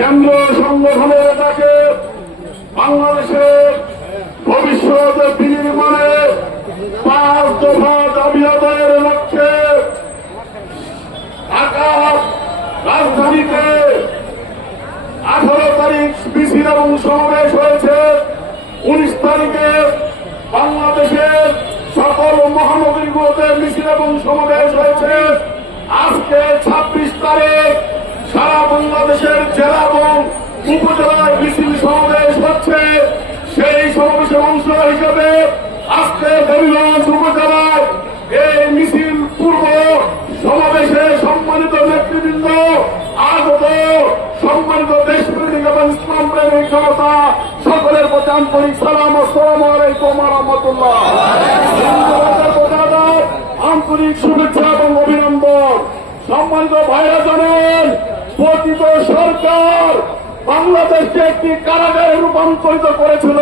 কেন্দ্র সংগঠনের এটাকে বাংলাদেশের ভবিষ্যৎ বিনির্মাণে পাঁচ দফা দাবি আদায়ের লক্ষ্যে ঢাকা রাজধানীতে আঠারো তারিখ মিছিল এবং সমাবেশ হয়েছে। উনিশ তারিখে বাংলাদেশের সকল মহানগরীগুলোতে মিছিল এবং সমাবেশ হয়েছে। বাংলাদেশের জেলা এবং উপজেলায় মিছিল সমাবেশ হচ্ছে। সেই সমাবেশের অংশ হিসেবে আজকে দেবীগঞ্জ উপজেলায় এই মিছিল পূর্ব সমাবেশে সম্মানিত নেতৃবৃন্দ, আগত সম্মানিত দেশপ্রেমিক এবং ইসলাম প্রেমিক জনতা, সকলের প্রতি আন্তরিক সালাম আসসালাম আলাইকুম রহমতুল্লাহ। আন্তরিক শুভেচ্ছা এবং অভিনন্দন। সম্মানিত ভাইরা জানেন পতিত সরকার বাংলাদেশকে একটি কারাগারে রূপান্তরিত করেছিল।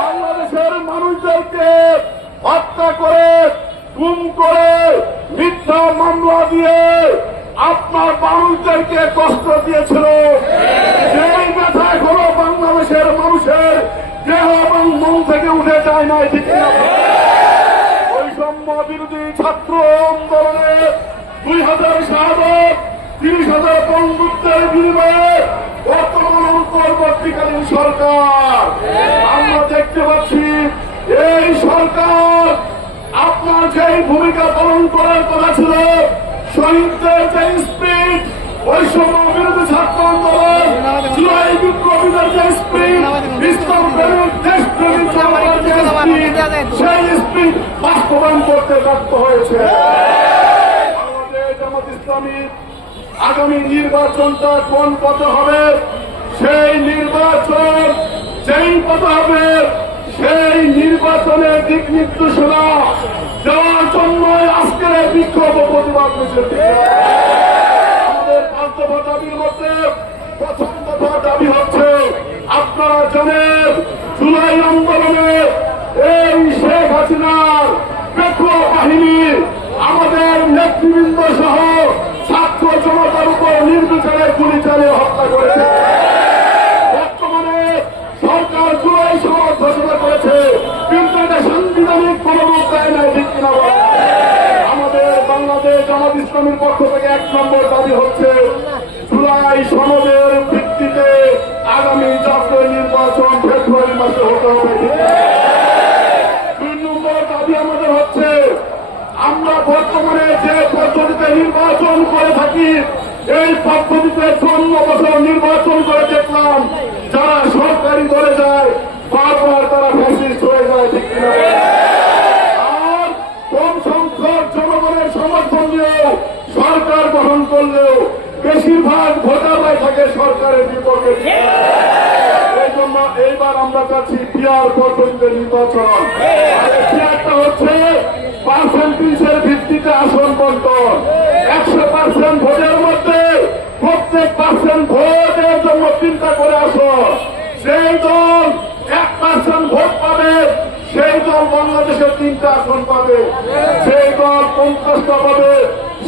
বাংলাদেশের মানুষদেরকে হত্যা করে গুম করে, মিথ্যা মামলা দিয়ে আপনার মানুষদেরকে কষ্ট দিয়েছিল। সেই ব্যথা এখনও বাংলাদেশের মানুষের দেহ এবং মন থেকে উঠে যায় না ঠিক বৈষম্য বিরোধী ছাত্র আন্দোলনে দুই হাজার শাহাদত তিরিশ হাজার বন্ধুত্বের বিনিময়ে বর্তমান অন্তর্বর্তীকালীন সরকার। আমরা দেখতে পাচ্ছি, এই সরকার আপনার যেই ভূমিকা পালন করার কথা ছিল, শহীদদের যে স্পিড, বৈষম্য বিরোধী ছাত্র আন্দোলন যে সেই স্পিড বাস্তবায়ন করতে ব্যর্থ হয়েছে। আমাদের জামাত ইসলামী আগামী নির্বাচনটা কোন পথে হবে সেই নির্বাচন, যেই পথে হবে, সেই নির্বাচনের দিক নির্দেশনা যাওয়ার জন্য আজকের বিক্ষোভ প্রতিবাদ মিছিল। জামাত ইসলামের পক্ষ থেকে এক নম্বর দাবি হচ্ছে, জুলাই সনদের ভিত্তিতে আগামী জাতীয় নির্বাচন ফেব্রুয়ারি মাসে হতে হবে। আমরা বর্তমানে যে পদ্ধতিতে নির্বাচন করে থাকি, এই পদ্ধতিতে করে থাকে সরকারের বিপক্ষে এই এইবার আমরা চাচ্ছি পিয়ার পদ্ধতিতে নির্বাচন। হচ্ছে পার্সেন্টেজের ভিত্তিতে আসন বন্টন। একশো পার্সেন্ট ভোটের মধ্যে প্রত্যেক পার্সেন্ট ভোটের জন্য চিন্তা করে আসন। সেই দল এক পার্সেন্ট ভোট পাবে, সেই দল বাংলাদেশের তিনটা আসন পাবে। সেই দল পঞ্চাশটা পাবে,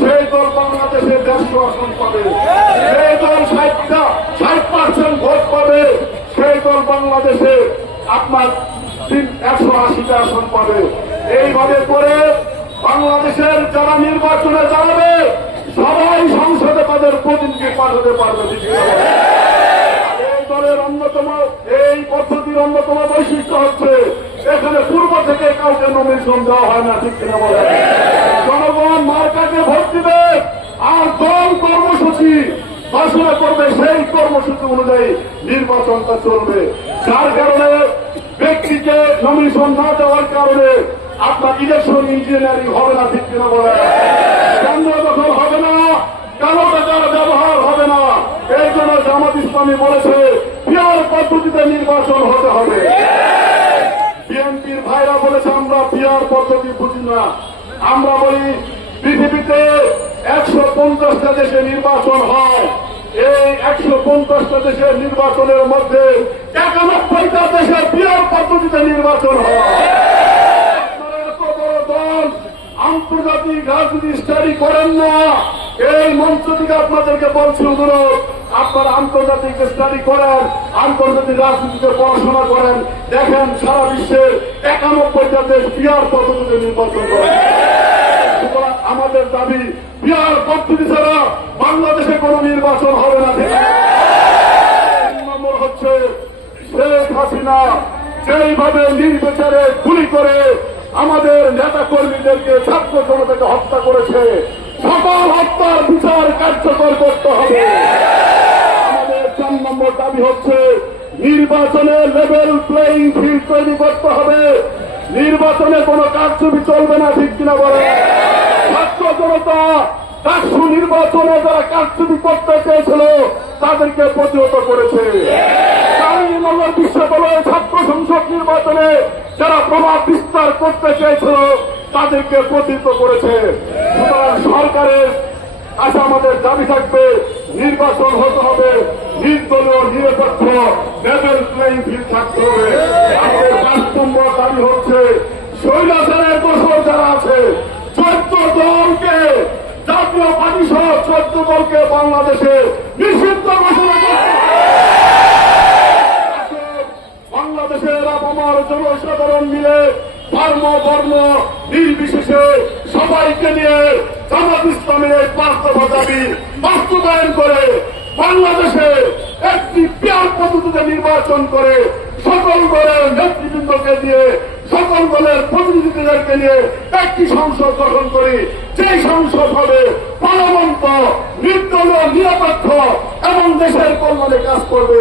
সেই দল বাংলাদেশের দেড়শো আসন পাবে। আপনার তিন একশো আশিটা আসন পাবে এইভাবে করে বাংলাদেশের যারা নির্বাচনে দাঁড়াবে সবাই সংসদে তাদের প্রতিনিধি পাঠাতে পারবে আর কর্মসূচি করবে সেই কর্মসূচি অনুযায়ী নির্বাচনটা চলবে। যার কারণে ব্যক্তিকে নমিনেশন না দেওয়ার কারণে আপনার ইলেকশন ইঞ্জিনিয়ারিং হবে না, ঠিক কিনা বলে কেন্দ্র দখল হবে না, কালো টাকার ব্যবহার হবে না। এই জন্য জামাত ইসলামী বলেছে, পিয়ার পদ্ধতিতে নির্বাচন হতে হবে। বিএনপির ভাইরা বলেছে, আমরা পিয়ার পদ্ধতি বুঝি না। আমরা বলি, পৃথিবীতে একশো পঞ্চাশটা দেশে নির্বাচন হয়। এই একশো পঞ্চাশটা দেশের নির্বাচনের মধ্যে একানব্বইটা দেশের পিয়ার পদ্ধতিতে নির্বাচন হয়। এত বড় দল, আন্তর্জাতিক রাজনীতি স্টাডি করেন না। এই মঞ্চ থেকে আপনাদেরকে বলছি অনুরোধ আপনারা আন্তর্জাতিক স্টাডি করেন, আন্তর্জাতিক রাজনীতিতে পড়াশোনা করেন। দেখেন সারা বিশ্বের একানব্বইটা দেশ বিয়ার পদ্ধতিতে নির্বাচন করে। সুতরাং আমাদের দাবি বিয়ার পদ্ধতি ছাড়া বাংলাদেশে কোনো নির্বাচন হবে না। নম্বর হচ্ছে শেখ হাসিনা যেইভাবে নির্বিচারে গুলি করে আমাদের নেতা কর্মীদেরকে ছাত্র জনতাকে হত্যা করেছে, সকল হত্যার বিচার কার্যকর করতে হবে। আমাদের চার নম্বর দাবি হচ্ছে নির্বাচনে লেভেল প্লেইং ফিল্ড তৈরি করতে হবে। নির্বাচনে কোনো কারচুপি চলবে না, ঠিক কিনা বলে ছাত্র জনতা রাষ্ট্র নির্বাচনে যারা কারচুপি করতে চেয়েছিল, তাদেরকে প্রতিহত করেছে। বিশ্ববিদ্যালয়ের ছাত্র সংসদ নির্বাচনে যারা প্রভাব বিস্তার করতে চেয়েছিল, তাদেরকে প্রতিহত করেছে। সুতরাং সরকারের আশা আমাদের দাবি থাকবে, নির্বাচন হতে হবে, নির্দলীয় নিরপেক্ষ লেভেল প্লেইং ফিল্ড থাকতে হবে। আমাদের পাঁচ নম্বর দাবি হচ্ছে শৈলাচারের চোদ্দ বাংলাদেশে নিষিদ্ধ ঘোষণা বাংলাদেশের আপামার জনসাধারণ মিলে ধর্ম, বর্ণ, নির্বিশেষে সবাইকে নিয়ে জামাত ইসলামের এই দাবি বাস্তবায়ন করে বাংলাদেশে একটি পেয়ার পদ্ধতিতে নির্বাচন করে সকল দলের নেতৃবৃন্দকে দিয়ে সকল দলের প্রতিনিধিদেরকে নিয়ে একটি সংসদ গঠন করি। যে সংসদ হবে প্রাণবন্ত নির্দলীয় নিরপেক্ষ এবং দেশের কল্যাণে কাজ করবে।